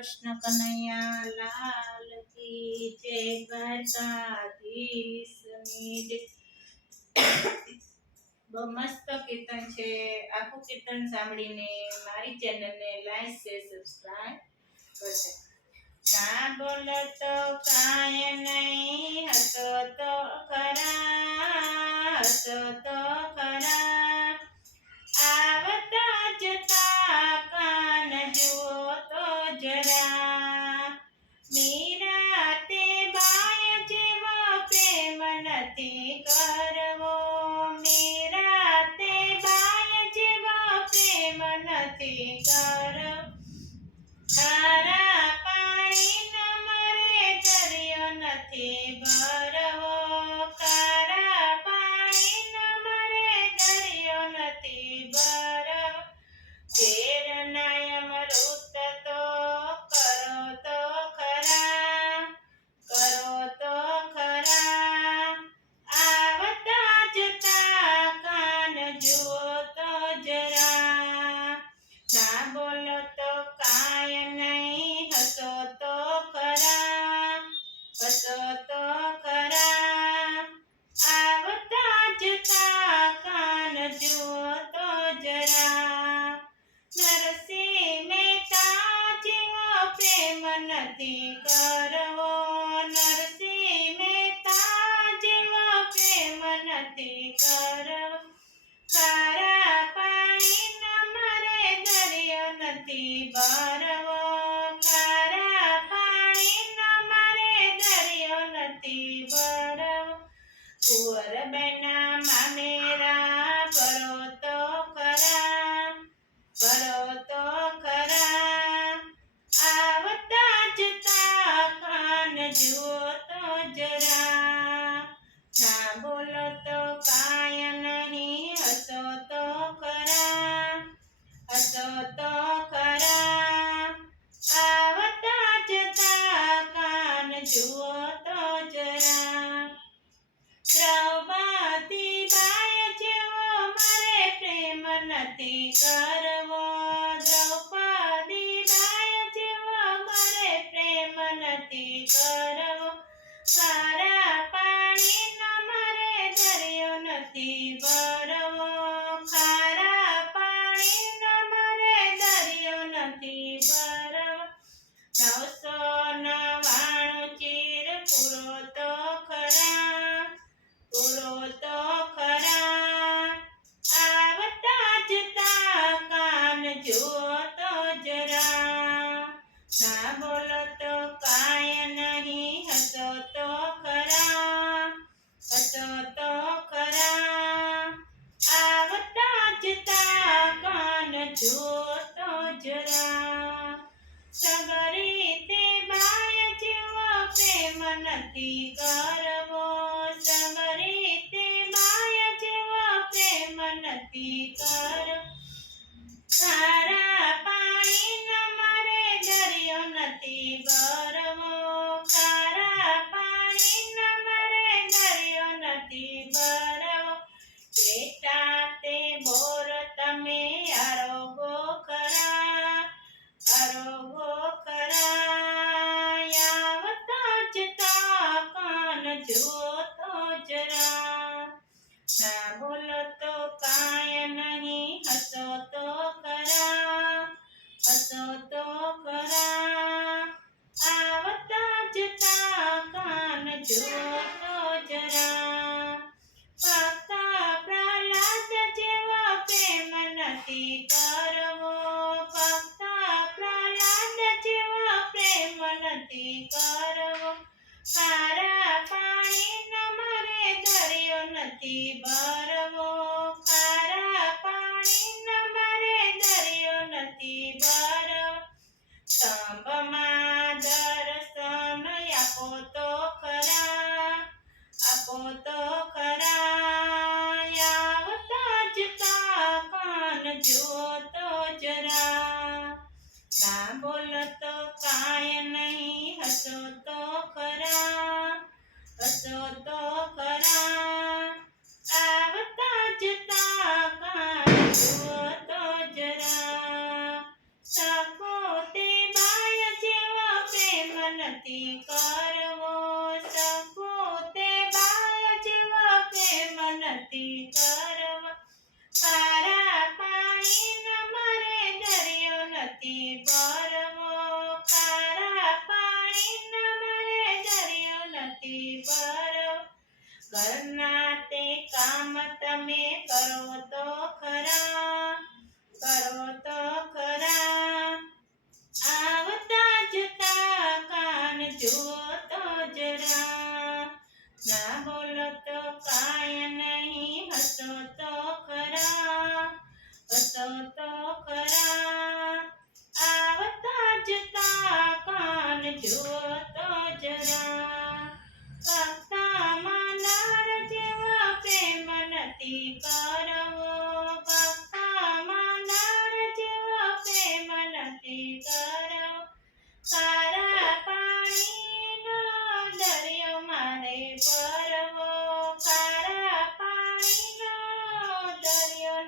કૃષ્ણ કનૈયા લાલ કી જય દ્વારકાધીશની બહુ મસ્ત કીર્તન છે. આખું કીર્તન સાંભળીને મારી ચેનલને લાઈક, શેર, સબસ્ક્રાઇબ કરજો. ના તો કાય નહીં હસો તો ખરા હસો તો ખરા. Bye. પ્રેમ નથી કરવો, નરસિંહ મહેતા જેવો પ્રેમ નથી કરવો. ખારા પાણીનો મરે દરિયો નથી ભરવો. ખારા પાણીનો મરે દરિયો નથી ભરવો. કુંવર બેના પ્રેમ કાન જુઓ તો જરા સગરી તે બાય જેવો પ્રેમ નથી કરવો, સગરી તે બાય જેવો પ્રેમ નથી કરવો. ખારા જુઓ તો જરા. ના બોલો તો કાય નહીં હસો તો કરા હસો તો કરા આવતા જતા કાન જુઓ તો જરા. ભક્ત પ્રહલાદ જેવો પ્રેમ નથી કરવો. ભક્ત પ્રહલાદ જેવો પ્રેમ કરવો. ખારા પાણીનો મારે નથી ભરવો. ખારા પાણીનો મારે દરિયો નથી ભરવો. સ્તંભમાં દર્શન આપો ખરા. આપો તો ખરા. આવતા જ કાન જુઓ. હસો તો ભરવો ઘરના તે કામ તમે કરો તો ખરા. કરો તો ખરા. આવતા જતા કાન જુઓ તો જરા. ના બોલો તો કાય નહીં, હસો તો ખરા. હસો તો ખરા. આવતા જતા કાન જુઓ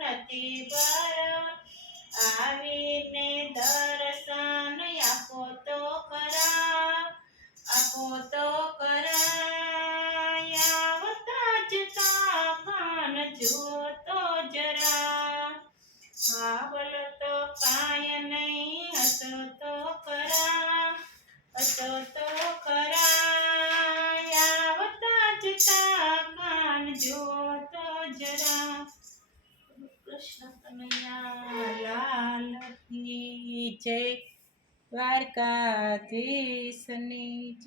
નથી ભરવો આવીને દર્શન આપો તો ખરા, આપો તો ખરા. આવતા જતા કાન જુઓ તો જરા. હા બોલો તો કાય નહીં હતો તો ખરા હતો તો ખરા. જય દ્વારકાધીશની.